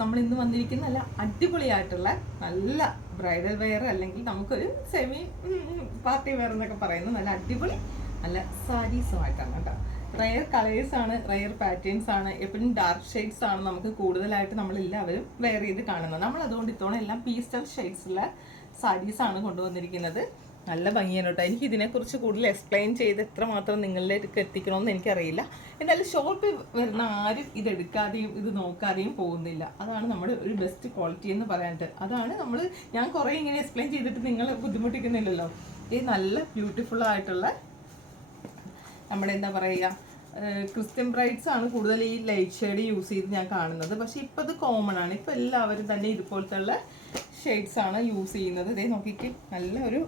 നമ്മൾ ഇന്ന് വന്നിരിക്കുന്ന നല്ല അടിപൊളിയായിട്ടുള്ള നല്ല ബ്രൈഡൽ വെയർ അല്ലെങ്കിൽ നമുക്കൊരു സെമി പാർട്ടി വെയർ എന്നൊക്കെ പറയുന്ന നല്ല അടിപൊളി നല്ല സാരീസുമായിട്ടാണ് കേട്ടോ. റയർ കളേഴ്സ് ആണ് റയർ പാറ്റേൺസ് ആണ് എപ്പോഴും ഡാർക്ക് ഷെയ്ഡ്സ് ആണ് നമുക്ക് കൂടുതലായിട്ട് നമ്മൾ എല്ലാവരും വെയർ ചെയ്ത് കാണുന്നത്. നമ്മൾ അതുകൊണ്ട് ഇത്തവണ എല്ലാം പീസ്റ്റൽ ഷെയ്ഡ്സിലുള്ള സാരീസ് ആണ് കൊണ്ടുവന്നിരിക്കുന്നത്. നല്ല ഭംഗിയാണ് കേട്ടോ എനിക്ക് ഇതിനെക്കുറിച്ച് കൂടുതൽ എക്സ്പ്ലെയിൻ ചെയ്ത് എത്രമാത്രം നിങ്ങളിലേക്ക് എത്തിക്കണമെന്ന് എനിക്കറിയില്ല. എന്നാലും ഷോപ്പിൽ വരുന്ന ആരും ഇത് എടുക്കാതെയും ഇത് നോക്കാതെയും പോകുന്നില്ല. അതാണ് നമ്മുടെ ഒരു ബെസ്റ്റ് ക്വാളിറ്റി എന്ന് പറയാനായിട്ട്. അതാണ് നമ്മൾ ഞാൻ കുറേ ഇങ്ങനെ എക്സ്പ്ലെയിൻ ചെയ്തിട്ട് നിങ്ങൾ ബുദ്ധിമുട്ടിക്കുന്നില്ലല്ലോ. ഇത് നല്ല ബ്യൂട്ടിഫുൾ ആയിട്ടുള്ള നമ്മുടെ എന്താ പറയുക ക്രിസ്ത്യൻ ബ്രൈഡ്സ് ആണ് കൂടുതൽ ഈ ലൈറ്റ് ഷെയ്ഡ് യൂസ് ചെയ്ത് ഞാൻ കാണുന്നത്. പക്ഷേ ഇപ്പം ഇത് കോമൺ ആണ്. ഇപ്പം എല്ലാവരും തന്നെ ഇതുപോലത്തെ ഉള്ള ഷെയ്ഡ്സ് ആണ് യൂസ് ചെയ്യുന്നത്. ഇതേ നോക്കിയിട്ട് നല്ല ഒരു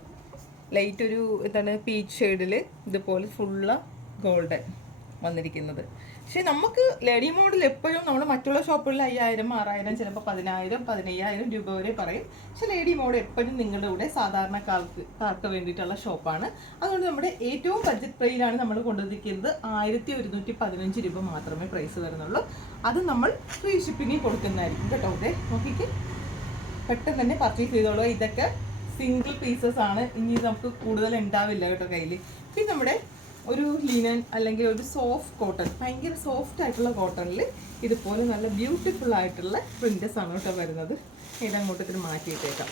ലൈറ്റ് ഒരു എന്താണ് പീച്ച് ഷെയ്ഡിൽ ഇതുപോലെ ഫുള്ള് ഗോൾഡൻ വന്നിരിക്കുന്നത്. പക്ഷേ നമുക്ക് ലേഡി മോഡൽ എപ്പോഴും നമ്മൾ മറ്റുള്ള ഷോപ്പുകളിൽ അയ്യായിരം ആറായിരം ചിലപ്പോൾ പതിനായിരം പതിനയ്യായിരം രൂപ വരെ പറയും. പക്ഷെ ലേഡി മോഡൽ എപ്പോഴും നിങ്ങളുടെ കൂടെ സാധാരണക്കാർക്ക് കാർക്ക് വേണ്ടിയിട്ടുള്ള ഷോപ്പാണ് അതുകൊണ്ട് നമ്മുടെ ഏറ്റവും ബഡ്ജറ്റ് പ്രൈസിലാണ് നമ്മൾ കൊണ്ടുവന്നിരിക്കുന്നത് ആയിരത്തി ഒരുന്നൂറ്റി പതിനഞ്ച് രൂപ മാത്രമേ പ്രൈസ് വരുന്നുള്ളൂ. അത് നമ്മൾ ഫ്രീ ഷിപ്പിങ്ങിൽ കൊടുക്കുന്നതായിരിക്കും. കേട്ടോ അതെ നോക്കിക്ക്. പെട്ടെന്ന് തന്നെ പർച്ചേസ് ചെയ്തോളൂ. ഇതൊക്കെ സിംഗിൾ പീസസ് ആണ്. ഇനി നമുക്ക് കൂടുതൽ ഉണ്ടാവില്ല കേട്ടോ കയ്യിൽ പിന്നെ നമ്മുടെ ഒരു ലിനൻ അല്ലെങ്കിൽ ഒരു സോഫ്റ്റ് കോട്ടൺ ഭയങ്കര സോഫ്റ്റ് ആയിട്ടുള്ള കോട്ടണിൽ ഇതുപോലെ നല്ല ബ്യൂട്ടിഫുൾ ആയിട്ടുള്ള പ്രിന്റസ് ആണ് കേട്ടോ വരുന്നത്. ഇതങ്ങോട്ടത്തിന് മാറ്റിയിട്ടേക്കാം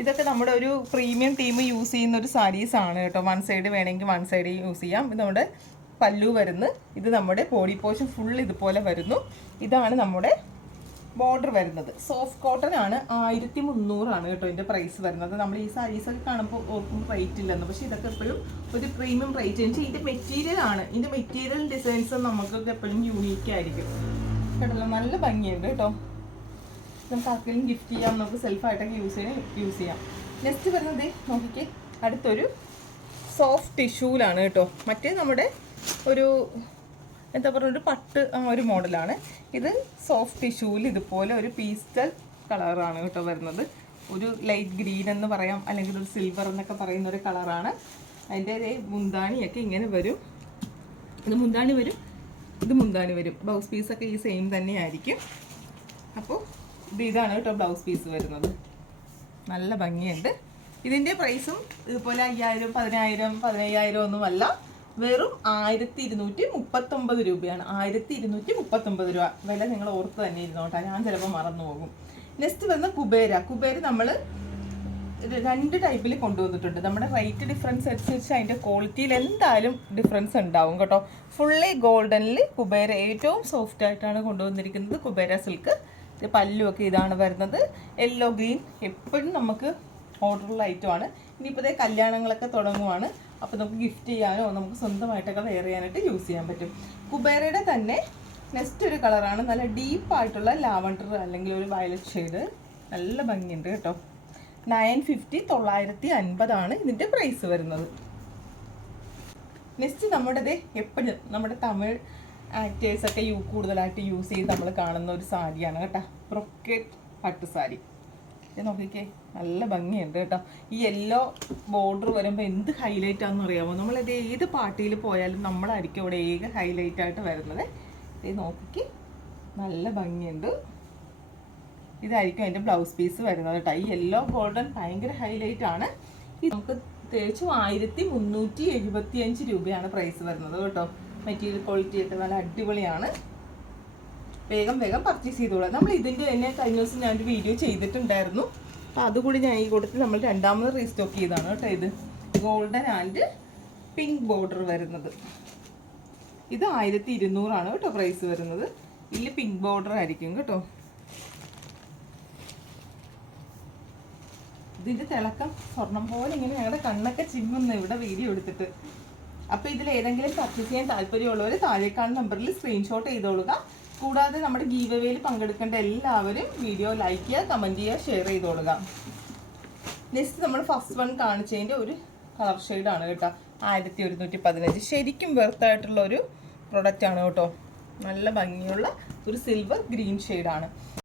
ഇതൊക്കെ നമ്മുടെ ഒരു പ്രീമിയം ടീം യൂസ് ചെയ്യുന്ന ഒരു സാരീസ് ആണ് കേട്ടോ. വൺ സൈഡ് വേണമെങ്കിൽ വൺ സൈഡ് യൂസ് ചെയ്യാം. ഇത് നമ്മുടെ പല്ലു വരുന്നു. ഇത് നമ്മുടെ ബോഡി പോർഷൻ ഫുൾ ഇതുപോലെ വരുന്നു. ഇതാണ് നമ്മുടെ ബോർഡർ വരുന്നത്. സോഫ്റ്റ് കോട്ടൺ ആണ് ആയിരത്തി മുന്നൂറാണ് കേട്ടോ ഇതിന്റെ പ്രൈസ് വരുന്നത്. നമ്മൾ ഈ സാരീസ് ഒക്കെ കാണുമ്പോൾ ഓർക്കും റേറ്റ് ഇല്ലെന്ന്. പക്ഷേ ഇതൊക്കെ എപ്പോഴും ഒരു പ്രീമിയം റേറ്റ് എന്ന് വെച്ചാൽ ഇതിന്റെ മെറ്റീരിയൽ ആണ് ഇതിന്റെ മെറ്റീരിയൽ ഡിസൈൻസ് നമുക്കൊക്കെ എപ്പോഴും യൂണീക്ക് ആയിരിക്കും. കേട്ടല്ലോ? നല്ല ഭംഗിയുണ്ട് കേട്ടോ. നമുക്ക് ആർക്കെങ്കിലും ഗിഫ്റ്റ് ചെയ്യാം നമുക്ക് സെൽഫായിട്ടൊക്കെ യൂസ് ചെയ്യാൻ യൂസ് ചെയ്യാം. നെക്സ്റ്റ് വരുന്നത് നോക്കിക്കേ. അടുത്തൊരു സോഫ്റ്റ് ടിഷ്യൂലാണ് കേട്ടോ. മറ്റേ നമ്മുടെ ഒരു എന്താ പറയുക ഒരു പട്ട് ആ ഒരു മോഡലാണ്. ഇത് സോഫ്റ്റ് ടിഷ്യൂവിൽ ഇതുപോലെ ഒരു പീസ്റ്റൽ കളറാണ് കേട്ടോ വരുന്നത്. ഒരു ലൈറ്റ് ഗ്രീൻ എന്ന് പറയാം അല്ലെങ്കിൽ ഒരു സിൽവർ എന്നൊക്കെ പറയുന്ന ഒരു കളറാണ് അതിന്റെ മുന്താണിയൊക്കെ ഇങ്ങനെ വരും. ഇത് മുന്താണി വരും ഇത് മുന്താണി വരും. ബ്ലൗസ് പീസൊക്കെ ഈ സെയിം തന്നെയായിരിക്കും. അപ്പോൾ ഇത് ഇതാണ് കേട്ടോ ബ്ലൗസ് പീസ് വരുന്നത്. നല്ല ഭംഗിയുണ്ട്. ഇതിന്റെ പ്രൈസും ഇതുപോലെ അയ്യായിരം പതിനായിരം പതിനയ്യായിരം ഒന്നുമല്ല വെറും ആയിരത്തി ഇരുന്നൂറ്റി മുപ്പത്തൊമ്പത് രൂപയാണ്. ആയിരത്തി ഇരുന്നൂറ്റി മുപ്പത്തൊമ്പത് രൂപ. വില നിങ്ങൾ ഓർത്ത് തന്നെ ഇരുന്നോട്ടെ. ഞാൻ ചിലപ്പോൾ മറന്നു പോകും. നെക്സ്റ്റ് വന്ന് കുബേര കുബേര നമ്മൾ രണ്ട് ടൈപ്പിൽ കൊണ്ടുവന്നിട്ടുണ്ട്. നമ്മുടെ റേറ്റ് ഡിഫറൻസ് അനുസരിച്ച് അതിന്റെ ക്വാളിറ്റിയിൽ എന്തായാലും ഡിഫറൻസ് ഉണ്ടാവും കേട്ടോ. ഫുള്ളി ഗോൾഡനിൽ കുബേര ഏറ്റവും സോഫ്റ്റ് ആയിട്ടാണ് കൊണ്ടുവന്നിരിക്കുന്നത്. കുബേര സിൽക്ക് പല്ലുമൊക്കെ ഇതാണ് വരുന്നത്. യെല്ലോ ഗ്രീൻ എപ്പോഴും നമുക്ക് ഓർഡറുള്ള ഐറ്റമാണ് ഇനിയിപ്പോൾ കല്യാണങ്ങളൊക്കെ തുടങ്ങുവാണ്. അപ്പോൾ നമുക്ക് ഗിഫ്റ്റ് ചെയ്യാനോ നമുക്ക് സ്വന്തമായിട്ടൊക്കെ വെയർ ചെയ്യാനായിട്ട് യൂസ് ചെയ്യാൻ പറ്റും. കുബേരയുടെ തന്നെ നെക്സ്റ്റ് ഒരു കളറാണ് നല്ല ഡീപ്പായിട്ടുള്ള ലാവണ്ടർ അല്ലെങ്കിൽ ഒരു വയലറ്റ് ഷെയ്ഡ് നല്ല ഭംഗിയുണ്ട് കേട്ടോ. നയൻ ഫിഫ്റ്റി തൊള്ളായിരത്തി അൻപതാണ് ഇതിന്റെ പ്രൈസ് വരുന്നത് നെക്സ്റ്റ് നമ്മുടേത് എപ്പോഴും നമ്മുടെ തമിഴ് ആക്ടേഴ്സൊക്കെ യൂ കൂടുതലായിട്ട് യൂസ് ചെയ്ത് നമ്മൾ കാണുന്ന ഒരു സാരിയാണ് കേട്ടോ. ബ്രൊക്കേറ്റ് പട്ട് സാരി. ഇത് നോക്കിക്കേ നല്ല ഭംഗിയുണ്ട് കേട്ടോ. ഈ യെല്ലോ ബോർഡർ വരുമ്പോൾ എന്ത് ഹൈലൈറ്റ് ആണെന്ന് അറിയാമോ? നമ്മൾ നമ്മളിത് ഏത് പാർട്ടിയിൽ പോയാലും നമ്മളായിരിക്കും ഇവിടെ ഏക ഹൈലൈറ്റ് ആയിട്ട് വരുന്നത്. ഇത് നോക്കിക്ക് നല്ല ഭംഗിയുണ്ട്. ഇതായിരിക്കും അതിന്റെ ബ്ലൗസ് പീസ് വരുന്നത് കേട്ടോ. ഈ യെല്ലോ ഗോൾഡൻ ഭയങ്കര ഹൈലൈറ്റ് ആണ്. ഇത് നമുക്ക് തേച്ചും ആയിരത്തി മുന്നൂറ്റി എഴുപത്തി അഞ്ച് രൂപയാണ് പ്രൈസ് വരുന്നത് കേട്ടോ. മെറ്റീരിയൽ ക്വാളിറ്റി ഒക്കെ നല്ല അടിപൊളിയാണ്. വേഗം വേഗം പർച്ചേസ് ചെയ്തോളാം. നമ്മൾ ഇതിന്റെ തന്നെ കഴിഞ്ഞ ദിവസം ഞാനൊരു വീഡിയോ ചെയ്തിട്ടുണ്ടായിരുന്നു. അപ്പോൾ അതുകൂടി ഞാൻ ഈ കൂട്ടത്തിൽ നമ്മൾ രണ്ടാമത് റീസ്റ്റോക്ക് ചെയ്താണ് കേട്ടോ ഇത്. ഗോൾഡൻ ആൻഡ് പിങ്ക് ബോർഡർ വരുന്നത്. ഇത് ആയിരത്തി ഇരുന്നൂറാണ് കേട്ടോ പ്രൈസ് വരുന്നത്. ഇതിൽ പിങ്ക് ബോർഡർ ആയിരിക്കും കേട്ടോ. ഇതിന്റെ തിളക്കം സ്വർണം പോലെ ഇങ്ങനെ ഞങ്ങളുടെ കണ്ണൊക്കെ ചിമ്മുന്നു ഇവിടെ വീഡിയോ എടുത്തിട്ട്. അപ്പോൾ ഇതിൽ ഏതെങ്കിലും പർച്ചേസ് ചെയ്യാൻ താല്പര്യമുള്ളവർ താഴെ കാണുന്ന നമ്പറിൽ സ്ക്രീൻഷോട്ട് ചെയ്തോളുക. കൂടാതെ നമ്മുടെ ഗീവവേയിൽ പങ്കെടുക്കേണ്ട എല്ലാവരും വീഡിയോ ലൈക്ക് ചെയ്യുക കമന്റ് ചെയ്യുക ഷെയർ ചെയ്ത് കൊടുക്കുക നെക്സ്റ്റ് നമ്മൾ ഫസ്റ്റ് വൺ കാണിച്ചതിന്റെ ഒരു കളർ ഷെയ്ഡാണ് കേട്ടോ. ആയിരത്തി ഒരുന്നൂറ്റി പതിനഞ്ച്. ശരിക്കും വെർത്തായിട്ടുള്ള ഒരു പ്രൊഡക്റ്റാണ് കേട്ടോ. നല്ല ഭംഗിയുള്ള ഒരു സിൽവർ ഗ്രീൻ ഷെയ്ഡാണ്